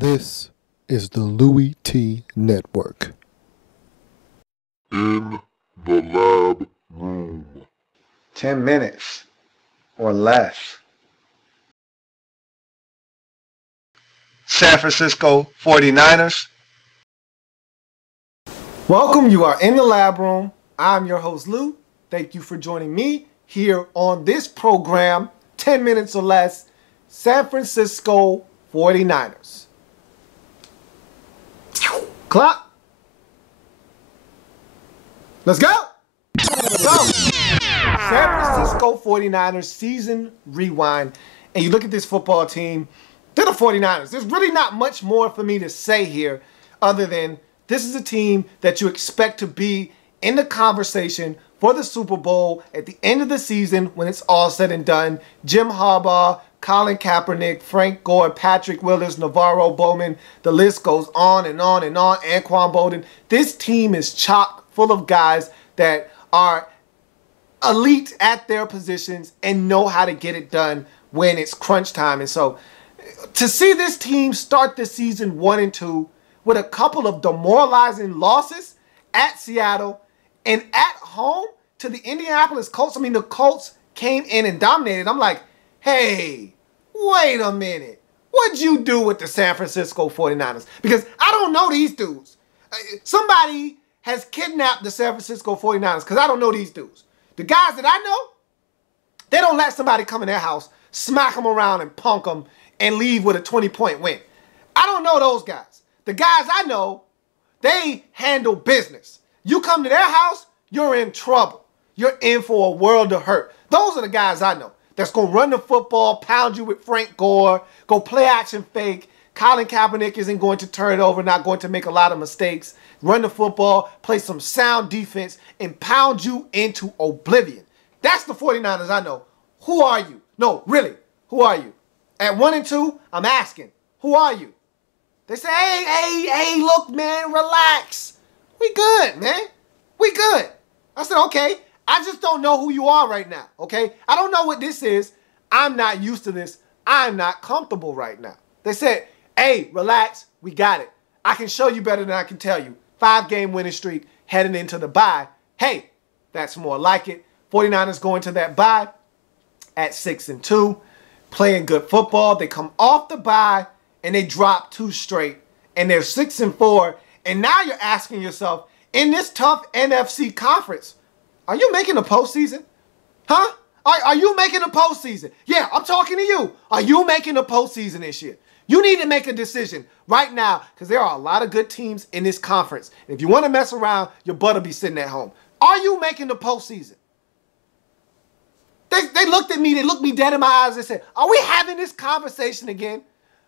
This is the Louie Tee Network. In the lab room. 10 minutes or less. San Francisco 49ers. Welcome, you are in the lab room. I'm your host, Lou. Thank you for joining me here on this program, 10 minutes or less, San Francisco 49ers. Clock. Let's go. So, San Francisco 49ers season rewind. And you look at this football team, they're the 49ers. There's really not much more for me to say here other than this is a team that you expect to be in the conversation for the Super Bowl at the end of the season when it's all said and done. Jim Harbaugh, Colin Kaepernick, Frank Gore, Patrick Willis, Navarro Bowman. The list goes on and on and on. Anquan Bolden. This team is chock full of guys that are elite at their positions and know how to get it done when it's crunch time. And so to see this team start the season 1-2 with a couple of demoralizing losses at Seattle and at home to the Indianapolis Colts. I mean, the Colts came in and dominated. I'm like, hey, wait a minute. What'd you do with the San Francisco 49ers? Because I don't know these dudes. Somebody has kidnapped the San Francisco 49ers because I don't know these dudes. The guys that I know, they don't let somebody come in their house, smack them around and punk them and leave with a 20-point win. I don't know those guys. The guys I know, they handle business. You come to their house, you're in trouble. You're in for a world of hurt. Those are the guys I know that's going to run the football, pound you with Frank Gore, go play action fake. Colin Kaepernick isn't going to turn it over, not going to make a lot of mistakes. Run the football, play some sound defense, and pound you into oblivion. That's the 49ers I know. Who are you? No, really, who are you? At 1-2, I'm asking, who are you? They say, hey, look, man, relax. We good, man. We good. I said, okay. I just don't know who you are right now, okay? I don't know what this is. I'm not used to this. I'm not comfortable right now. They said, hey, relax. We got it. I can show you better than I can tell you. 5-game winning streak heading into the bye. Hey, that's more like it. 49ers going to that bye at 6-2, playing good football. They come off the bye and they drop 2 straight, and they're 6-4. And now you're asking yourself, in this tough NFC conference, are you making a postseason? Huh? Are you making a postseason? Yeah, I'm talking to you. Are you making a postseason this year? You need to make a decision right now because there are a lot of good teams in this conference. And if you want to mess around, your butt will be sitting at home. Are you making the postseason? They looked at me. They looked me dead in my eyes and said, are we having this conversation again?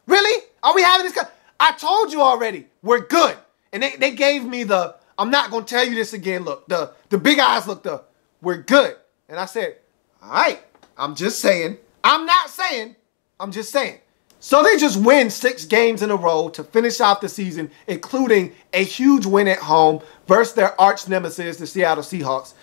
Really? Are we having this? I told you already. We're good. And they gave me the, I'm not going to tell you this again, look. The big eyes looked up. We're good. And I said, all right. I'm just saying. I'm not saying. I'm just saying. So they just win 6 games in a row to finish out the season, including a huge win at home versus their arch nemesis, the Seattle Seahawks.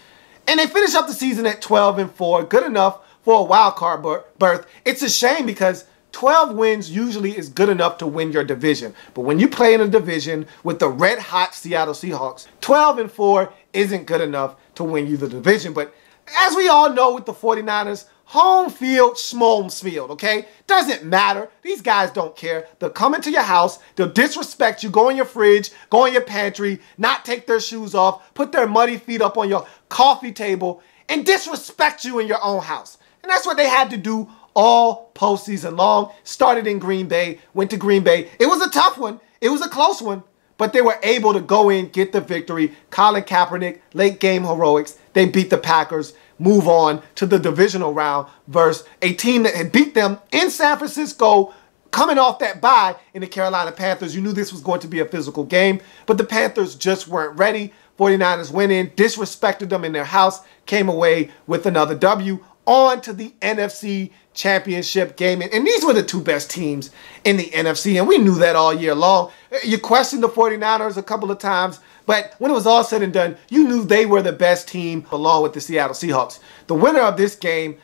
And they finish up the season at 12-4, good enough for a wild card berth. It's a shame because 12 wins usually is good enough to win your division. But when you play in a division with the red-hot Seattle Seahawks, 12-4 isn't good enough to win you the division. But as we all know with the 49ers, home field, schmomes field, okay? Doesn't matter. These guys don't care. They'll come into your house. They'll disrespect you, go in your fridge, go in your pantry, not take their shoes off, put their muddy feet up on your coffee table, and disrespect you in your own house. And that's what they had to do all postseason long. Started in Green Bay, went to Green Bay. It was a tough one. It was a close one. But they were able to go in, get the victory. Colin Kaepernick, late game heroics. They beat the Packers, move on to the divisional round versus a team that had beat them in San Francisco coming off that bye in the Carolina Panthers. You knew this was going to be a physical game, but the Panthers just weren't ready. 49ers went in, disrespected them in their house, came away with another W. On to the NFC Championship game. And these were the 2 best teams in the NFC, and we knew that all year long. You questioned the 49ers a couple of times, but when it was all said and done, you knew they were the best team along with the Seattle Seahawks. The winner of this game,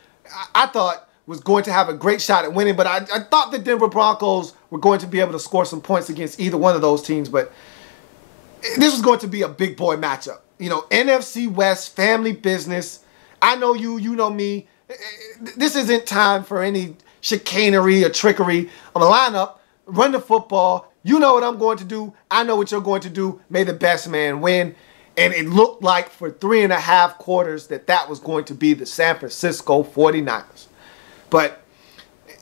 I thought, was going to have a great shot at winning, but I thought the Denver Broncos were going to be able to score some points against either one of those teams, but this was going to be a big boy matchup. You know, NFC West, family business. I know you, you know me. This isn't time for any chicanery or trickery on the lineup. Run the football. You know what I'm going to do. I know what you're going to do. May the best man win. And it looked like for 3.5 quarters that was going to be the San Francisco 49ers. But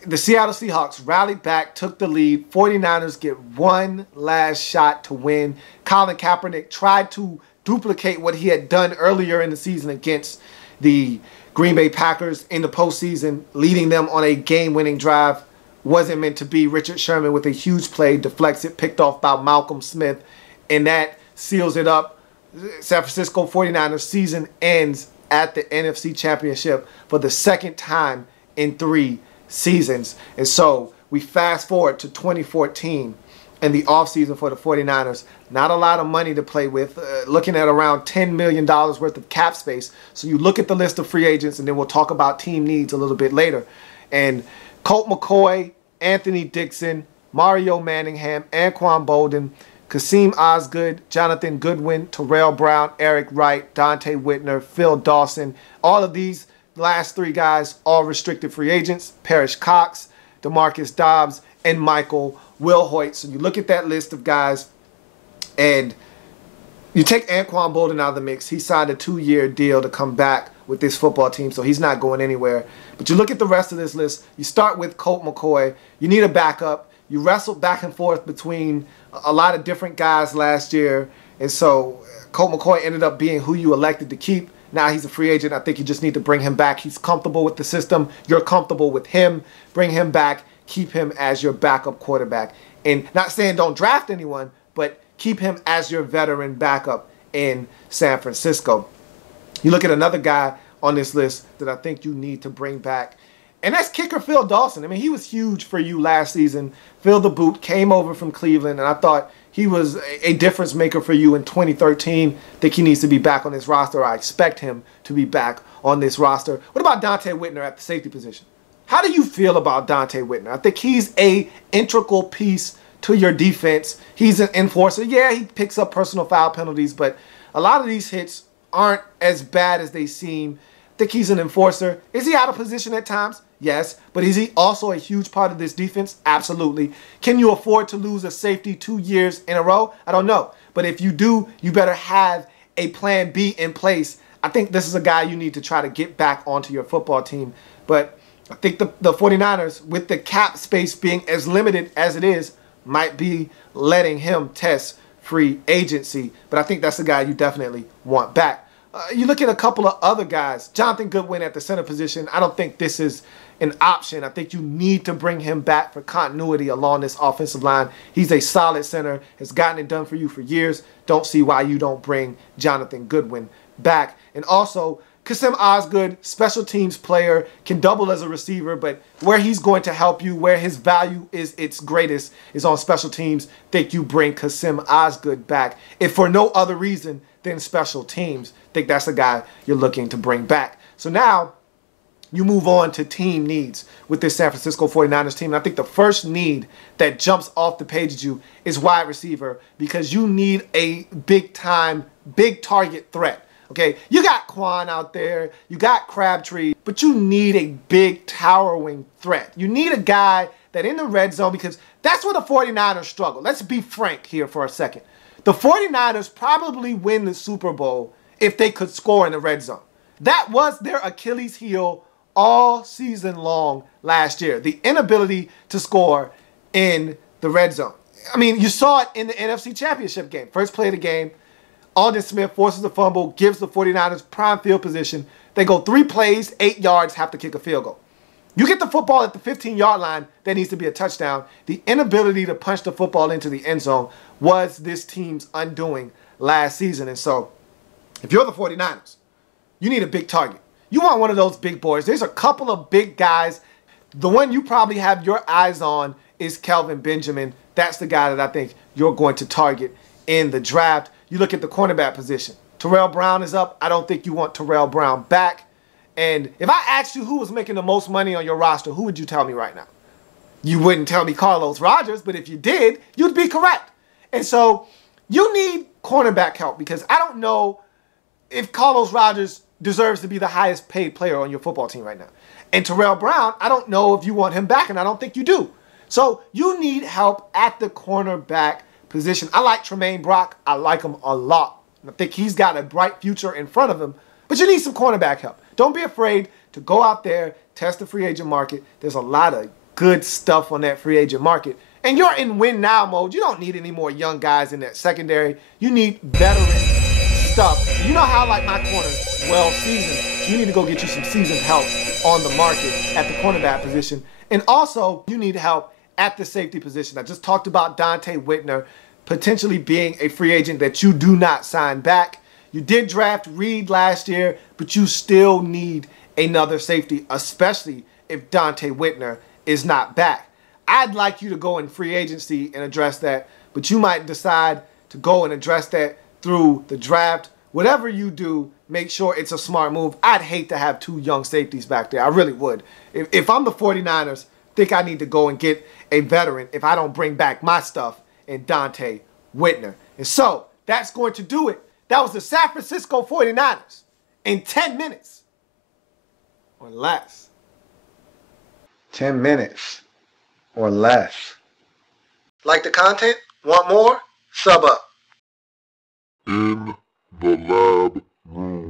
the Seattle Seahawks rallied back, took the lead. 49ers get one last shot to win. Colin Kaepernick tried to duplicate what he had done earlier in the season against the Green Bay Packers in the postseason, leading them on a game-winning drive. Wasn't meant to be. Richard Sherman with a huge play, deflects it, picked off by Malcolm Smith, and that seals it up. San Francisco 49ers season ends at the NFC Championship for the second time in 3 seasons. And so we fast forward to 2014 and the offseason for the 49ers. Not a lot of money to play with, looking at around $10 million worth of cap space. So you look at the list of free agents, and then we'll talk about team needs a little bit later. And Colt McCoy, Anthony Dixon, Mario Manningham, Anquan Bolden, Kasim Osgood, Jonathan Goodwin, Terrell Brown, Eric Wright, Dante Whitner, Phil Dawson. All of these last 3 guys, all restricted free agents. Parrish Cox, DeMarcus Dobbs, and Michael Wilhoit. So you look at that list of guys, and you take Anquan Bolden out of the mix. He signed a 2-year deal to come back with this football team, so he's not going anywhere. But you look at the rest of this list. You start with Colt McCoy. You need a backup. You wrestled back and forth between a lot of different guys last year, and so Colt McCoy ended up being who you elected to keep. Now he's a free agent. I think you just need to bring him back. He's comfortable with the system. You're comfortable with him. Bring him back. Keep him as your backup quarterback. And not saying don't draft anyone, but keep him as your veteran backup in San Francisco. You look at another guy on this list that I think you need to bring back, and that's kicker Phil Dawson. I mean, he was huge for you last season. Filled the boot, came over from Cleveland, and I thought he was a difference maker for you in 2013. I think he needs to be back on this roster. I expect him to be back on this roster. What about Dante Whitner at the safety position? How do you feel about Dante Whitner? I think he's a integral piece to your defense. He's an enforcer. Yeah, he picks up personal foul penalties, but a lot of these hits aren't as bad as they seem. I think he's an enforcer. Is he out of position at times? Yes. But is he also a huge part of this defense? Absolutely. Can you afford to lose a safety 2 years in a row? I don't know. But if you do, you better have a plan B in place. I think this is a guy you need to try to get back onto your football team. But I think the 49ers, with the cap space being as limited as it is, might be letting him test free agency. But I think that's a guy you definitely want back. You look at a couple of other guys. Jonathan Goodwin at the center position. I don't think this is an option. I think you need to bring him back for continuity along this offensive line. He's a solid center, has gotten it done for you for years. Don't see why you don't bring Jonathan Goodwin back. And also, Kasim Osgood, special teams player, can double as a receiver, but where he's going to help you, where his value is its greatest, is on special teams. Think you bring Kasim Osgood back, if for no other reason than special teams. Think that's a guy you're looking to bring back. So now you move on to team needs with this San Francisco 49ers team. And I think the first need that jumps off the page at you is wide receiver, because you need a big-time, big-target threat. Okay, you got Quan out there, you got Crabtree, but you need a big, towering threat. You need a guy that in the red zone, because that's where the 49ers struggle. Let's be frank here for a second. The 49ers probably win the Super Bowl if they could score in the red zone. That was their Achilles heel all season long last year, the inability to score in the red zone. I mean, you saw it in the NFC Championship game. First play of the game, Aldon Smith forces a fumble, gives the 49ers prime field position. They go 3 plays, 8 yards, have to kick a field goal. You get the football at the 15-yard line, that needs to be a touchdown. The inability to punch the football into the end zone was this team's undoing last season. And so, if you're the 49ers, you need a big target. You want one of those big boys. There's a couple of big guys. The one you probably have your eyes on is Kelvin Benjamin. That's the guy that I think you're going to target in the draft. You look at the cornerback position. Terrell Brown is up. I don't think you want Terrell Brown back. And if I asked you who was making the most money on your roster, who would you tell me right now? You wouldn't tell me Carlos Rogers, but if you did, you'd be correct. And so you need cornerback help because I don't know if Carlos Rogers deserves to be the highest paid player on your football team right now. And Terrell Brown, I don't know if you want him back, and I don't think you do. So you need help at the cornerback position. I like Tremaine Brock. I like him a lot. I think he's got a bright future in front of him. But you need some cornerback help. Don't be afraid to go out there, test the free agent market. There's a lot of good stuff on that free agent market. And you're in win now mode. You don't need any more young guys in that secondary. You need veteran stuff. You know how like my corner's well seasoned. You need to go get you some seasoned help on the market at the cornerback position. And also, you need help at the safety position. I just talked about Dante Whitner potentially being a free agent that you do not sign back. You did draft Reed last year, but you still need another safety, especially if Dante Whitner is not back. I'd like you to go in free agency and address that, but you might decide to go and address that through the draft. Whatever you do, make sure it's a smart move. I'd hate to have two young safeties back there. I really would. If I'm the 49ers, I think I need to go and get a veteran if I don't bring back my stuff in Dante Whitner. And so that's going to do it. That was the San Francisco 49ers in 10 minutes or less. 10 minutes or less. Like the content? Want more? Sub up. In the lab room.